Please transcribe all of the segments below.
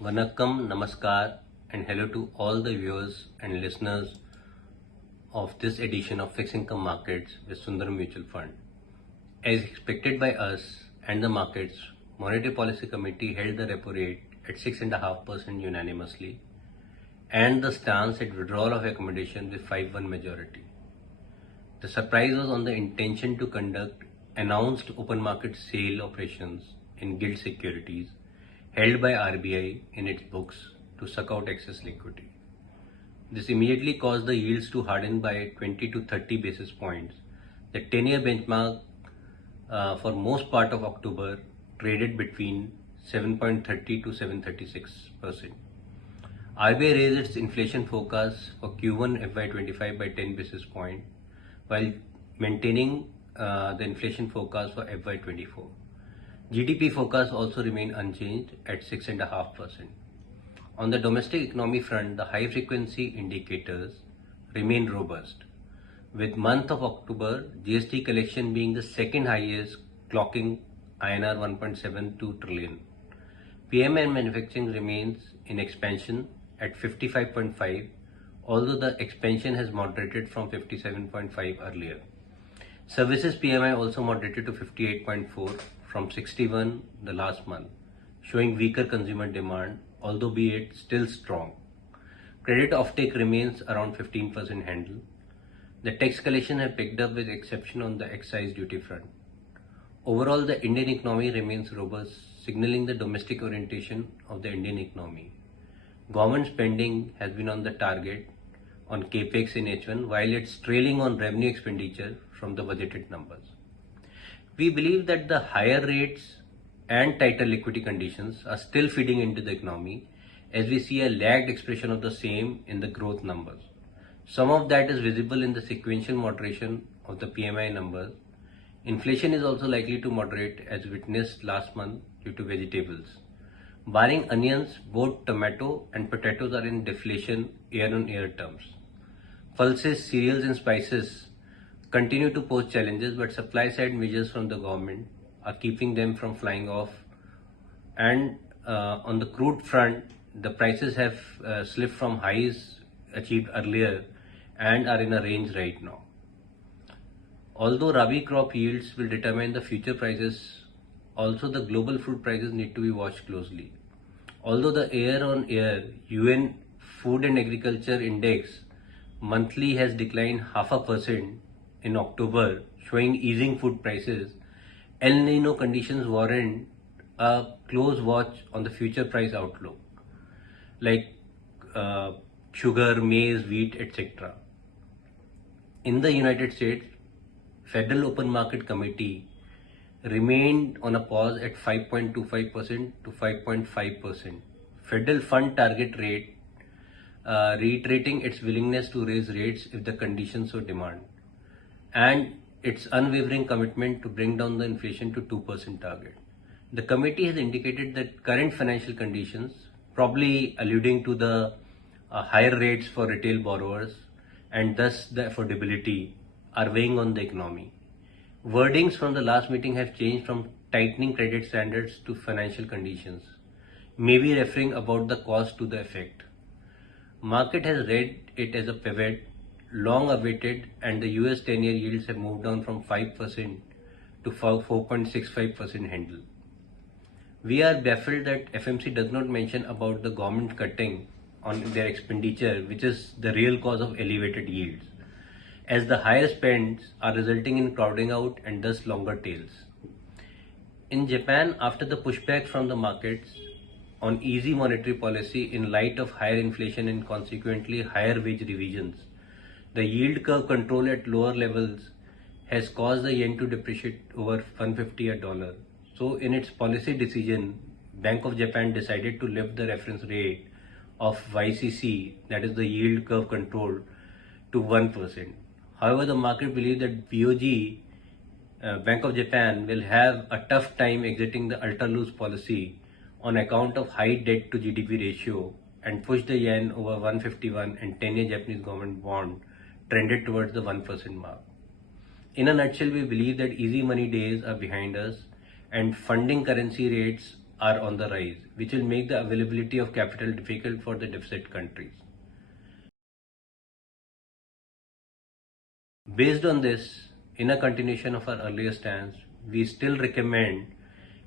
Vanakkam, Namaskar, and hello to all the viewers and listeners of this edition of Fixed Income Markets with Sundaram Mutual Fund. As expected by us and the markets, Monetary Policy Committee held the repo rate at 6.5% unanimously and the stance at withdrawal of accommodation with 5-1 majority. The surprise was on the intention to conduct announced open market sale operations in gilt securities held by RBI in its books to suck out excess liquidity. This immediately caused the yields to harden by 20 to 30 basis points. The 10-year benchmark for most part of October traded between 7.30 to 7.36%. RBI raised its inflation forecast for Q1 FY25 by 10 basis points while maintaining the inflation forecast for FY24. GDP forecast also remained unchanged at 6.5%. On the domestic economy front, the high frequency indicators remain robust, with month of October GST collection being the second highest, clocking INR 1.72 trillion. PMI manufacturing remains in expansion at 55.5, although the expansion has moderated from 57.5 earlier. Services PMI also moderated to 58.4 from 61 the last month, showing weaker consumer demand, although be it still strong. Credit offtake remains around 15% handle. The tax collection have picked up with exception on the excise duty front. Overall, the Indian economy remains robust, signaling the domestic orientation of the Indian economy. Government spending has been on the target on capex in H1, while it's trailing on revenue expenditure from the budgeted numbers. We believe that the higher rates and tighter liquidity conditions are still feeding into the economy, as we see a lagged expression of the same in the growth numbers. Some of that is visible in the sequential moderation of the PMI numbers. Inflation is also likely to moderate as witnessed last month due to vegetables. Barring onions, both tomato and potatoes are in deflation year-on-year terms. Pulses, cereals and spices continue to pose challenges, but supply side measures from the government are keeping them from flying off. And on the crude front, the prices have slipped from highs achieved earlier and are in a range right now. Although Rabi crop yields will determine the future prices, also the global food prices need to be watched closely. Although the year-on-year UN Food and Agriculture Index monthly has declined 0.5% in October, showing easing food prices, El Nino conditions warrant a close watch on the future price outlook, like sugar, maize, wheat, etc. In the United States, Federal Open Market Committee remained on a pause at 5.25% to 5.5%. Federal Fund target rate, reiterating its willingness to raise rates if the conditions so demand, and its unwavering commitment to bring down the inflation to 2% target. The committee has indicated that current financial conditions, probably alluding to the higher rates for retail borrowers and thus the affordability, are weighing on the economy. Wordings from the last meeting have changed from tightening credit standards to financial conditions, maybe referring about the cause to the effect. Market has read it as a pivot, long awaited, and the US 10-year yields have moved down from 5% to 4.65% handle. We are baffled that FMC does not mention about the government cutting on their expenditure, which is the real cause of elevated yields, as the higher spends are resulting in crowding out and thus longer tails. In Japan, after the pushback from the markets on easy monetary policy in light of higher inflation and consequently higher wage revisions, the yield curve control at lower levels has caused the yen to depreciate over 150 a dollar. So in its policy decision, Bank of Japan decided to lift the reference rate of YCC, that is the yield curve control, to 1%. However, the market believes that BOJ, Bank of Japan, will have a tough time exiting the ultra-loose policy on account of high debt to GDP ratio and push the yen over 151, and 10-year Japanese government bond trended towards the 1% mark. In a nutshell, we believe that easy money days are behind us and funding currency rates are on the rise, which will make the availability of capital difficult for the deficit countries. Based on this, in a continuation of our earlier stance, we still recommend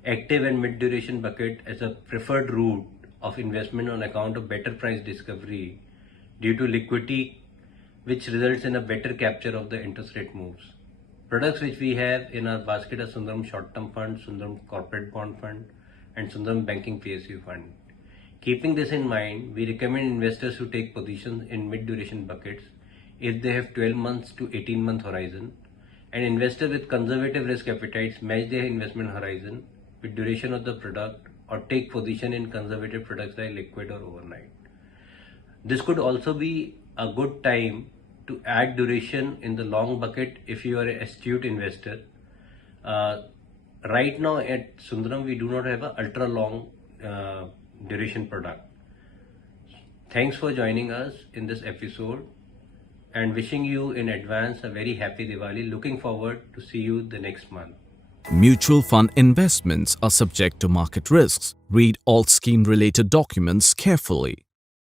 active and mid-duration bucket as a preferred route of investment on account of better price discovery due to liquidity, which results in a better capture of the interest rate moves. Products which we have in our basket are Sundaram Short-Term Fund, Sundaram Corporate Bond Fund, and Sundaram Banking PSU Fund. Keeping this in mind, we recommend investors to take positions in mid-duration buckets if they have 12 months to 18-month horizon, and investors with conservative risk appetites match their investment horizon with duration of the product or take position in conservative products like liquid or overnight. This could also be a good time to add duration in the long bucket if you are an astute investor. Right now at Sundaram, we do not have an ultra long duration product. Thanks for joining us in this episode and wishing you in advance a very happy Diwali. Looking forward to see you the next month. Mutual fund investments are subject to market risks. Read all scheme-related documents carefully.